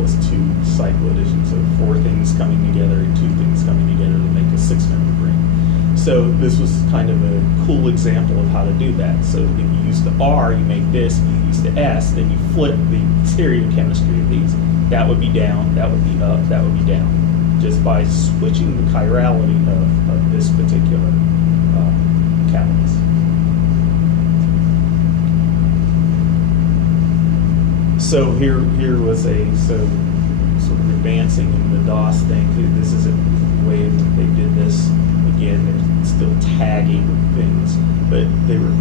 plus 2 cycle addition. So 4 things coming together and 2 things coming together to make a 6-membered ring. So this was kind of a cool example of how to do that. So if you use the R, you make this. If you use the S, then you flip the stereochemistry of these. That would be down, that would be up, that would be down. Just by switching the chirality of this particular catalyst. So here was sort of advancing in the DOS thing. This is a way that they did this. Again, they're still tagging things, but they were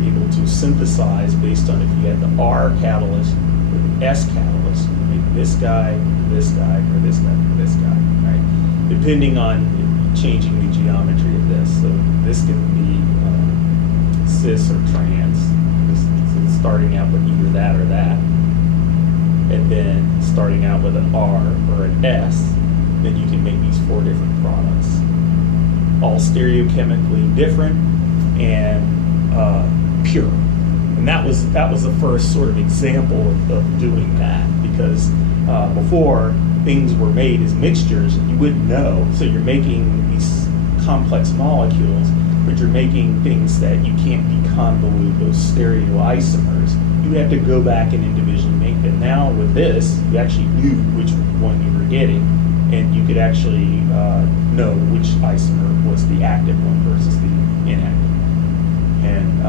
able to synthesize based on if you had the R catalyst or the S catalyst, make this guy, or this guy, or this guy, or this guy, right? Depending on changing the geometry of this. So this can be cis or trans. It's starting out with either that or that. And then starting out with an R or an S, then you can make these 4 different products. All stereochemically different and pure. And that was the first sort of example of doing that, because before things were made as mixtures, you wouldn't know. So you're making these complex molecules, but you're making things that you can't deconvolute, those stereoisomers. You have to go back and individually make them. Now with this, you actually knew which one you were getting, and you could actually know which isomer was the active one versus the inactive one. And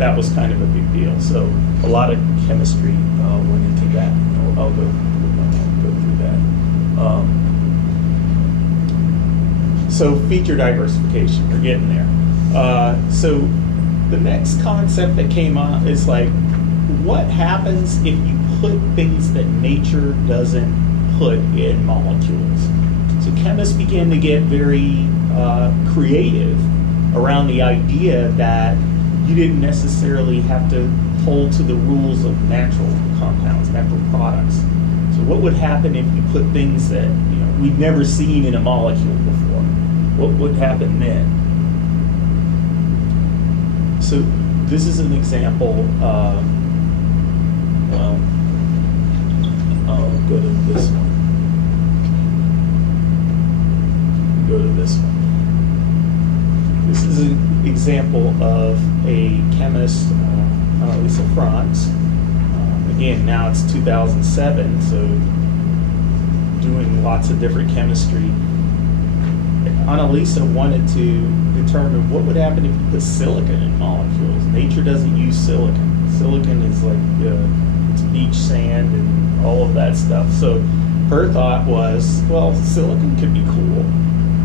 that was kind of a big deal. So a lot of chemistry went into that. I'll go through that. So feature diversification, we're getting there. So the next concept that came up is like, what happens if you put things that nature doesn't put in molecules? So chemists began to get very creative around the idea that you didn't necessarily have to hold to the rules of natural compounds, natural products. So what would happen if you put things that we've never seen in a molecule before? What would happen then? So this is an example. I'll go to this one. Go to this one. This is an example of a chemist, Annalisa Franz. Again, now it's 2007, so doing lots of different chemistry. Annalisa wanted to determine what would happen if you put silicon in molecules. Nature doesn't use silicon. Silicon is like it's beach sand and all of that stuff. So her thought was, well, silicon could be cool.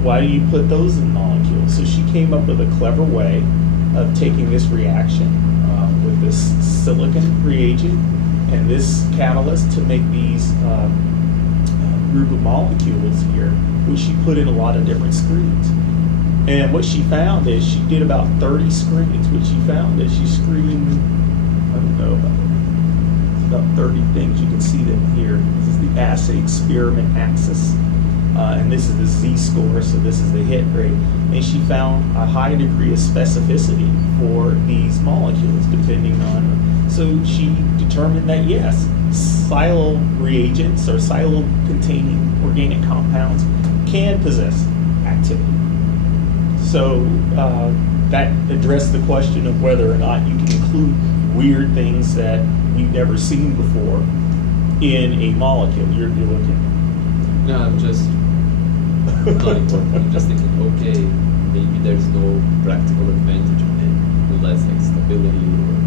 Why do you put those in molecules? So she came up with a clever way of taking this reaction with this silicon reagent and this catalyst to make these group of molecules here, which she put in a lot of different screens. And what she found is she did about 30 screens. What she found is she screened, I don't know, about 30 things. You can see them here. This is the assay experiment axis. And this is the Z-score, so this is the hit rate. And she found a high degree of specificity for these molecules, depending on. So she determined that yes, silyl reagents or silyl-containing organic compounds can possess activity. So that addressed the question of whether or not you can include weird things that we've never seen before in a molecule. You're looking. No, I'm just I'm just thinking, okay, maybe there's no practical advantage of it, unless like stability or.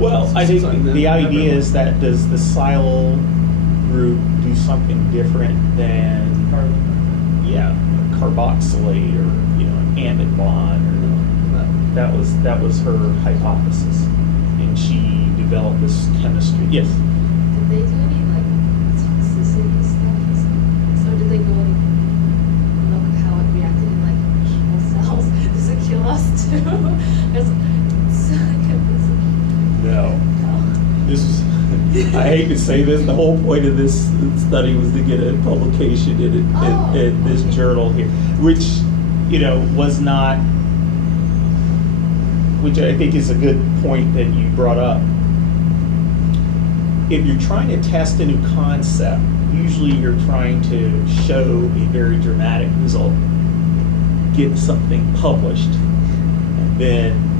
Well, I think the idea is that does the silyl group do something different than a carboxylate or an amide bond or that was her hypothesis, and she developed this chemistry. Yes. Did they do any like toxicity studies? So did they go and look how it reacted in like animal cells? Does it kill us too? No. This was, I hate to say this, the whole point of this study was to get a publication in this journal here, which, was not, which I think is a good point that you brought up. if you're trying to test a new concept, usually you're trying to show a very dramatic result, get something published, and then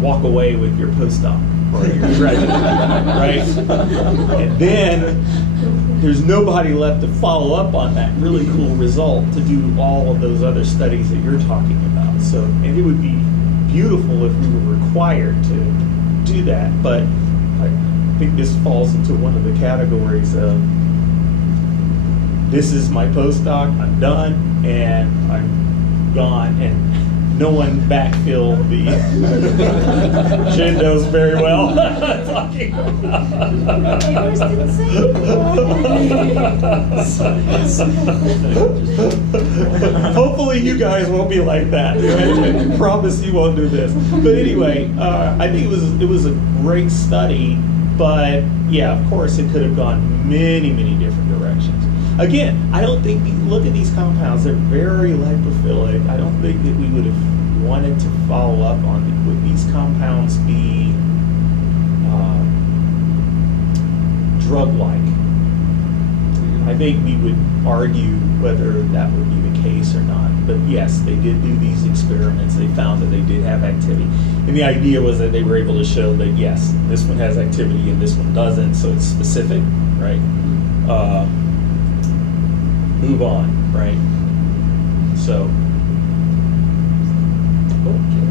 walk away with your postdoc or your graduate, right? And then there's nobody left to follow up on that really cool result to do all of those other studies that you're talking about. So, and it would be beautiful if we were required to do that, but I think this falls into one of the categories of this is my postdoc, I'm done, and I'm gone, and no one backfilled the Jen knows very well talking about. Papers didn't say Hopefully you guys won't be like that. I promise you won't do this. But anyway, I think it was a great study, but yeah, of course it could have gone many, many different directions. Again, I don't think, look at these compounds, they're very lipophilic. I don't think that we would have wanted to follow up on, would these compounds be drug-like? I think we would argue whether that would be the case or not. But yes, they did do these experiments. They found that they did have activity. And the idea was that they were able to show that yes, this one has activity and this one doesn't, so it's specific, right? Move on, right? So, okay.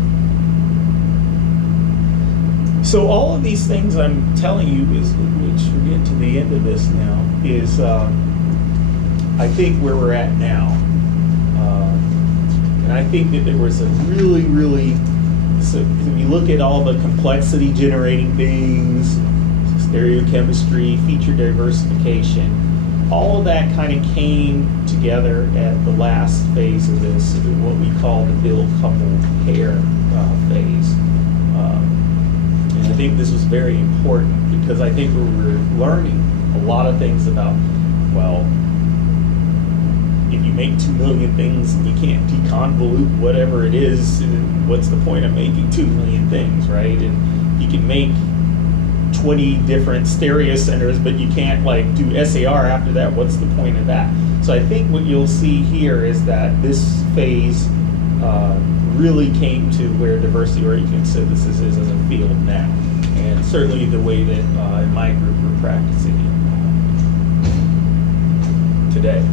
So all of these things I'm telling you is, which we're getting to the end of this now, is I think where we're at now. And I think that there was a really, so if you look at all the complexity generating things, stereochemistry, feature diversification, all of that kind of came together at the last phase of this, what we call the build, couple, pair phase. And I think this was very important because I think we were learning a lot of things about, well, if you make 2 million things and you can't deconvolute whatever it is, what's the point of making 2 million things, right? And you can make 20 different stereo centers, but you can't like do SAR after that. What's the point of that? So I think what you'll see here is that this phase really came to where diversity-oriented synthesis is as a field now, and certainly the way that in my group we're practicing it today.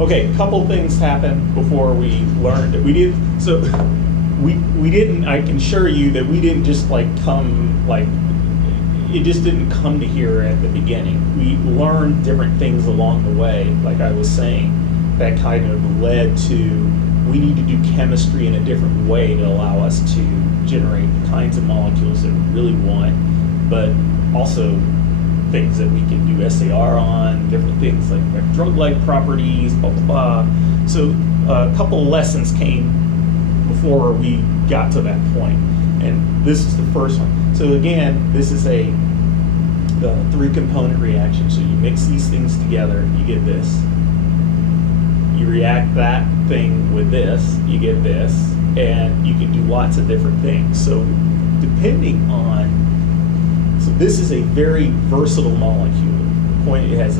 Okay, a couple things happened before we learned it. We didn't, I can assure you that we didn't just like come, like, it just didn't come to here at the beginning. We learned different things along the way, like I was saying, that kind of led to, we need to do chemistry in a different way to allow us to generate the kinds of molecules that we really want, but also things that we can do SAR on, different things like drug-like properties, blah, blah, blah. So a couple of lessons came before we got to that point. And this is the first one. So again, this is the 3-component reaction. So you mix these things together, you get this. You react that thing with this, you get this, and you can do lots of different things. So depending on, so this is a very versatile molecule. The point it has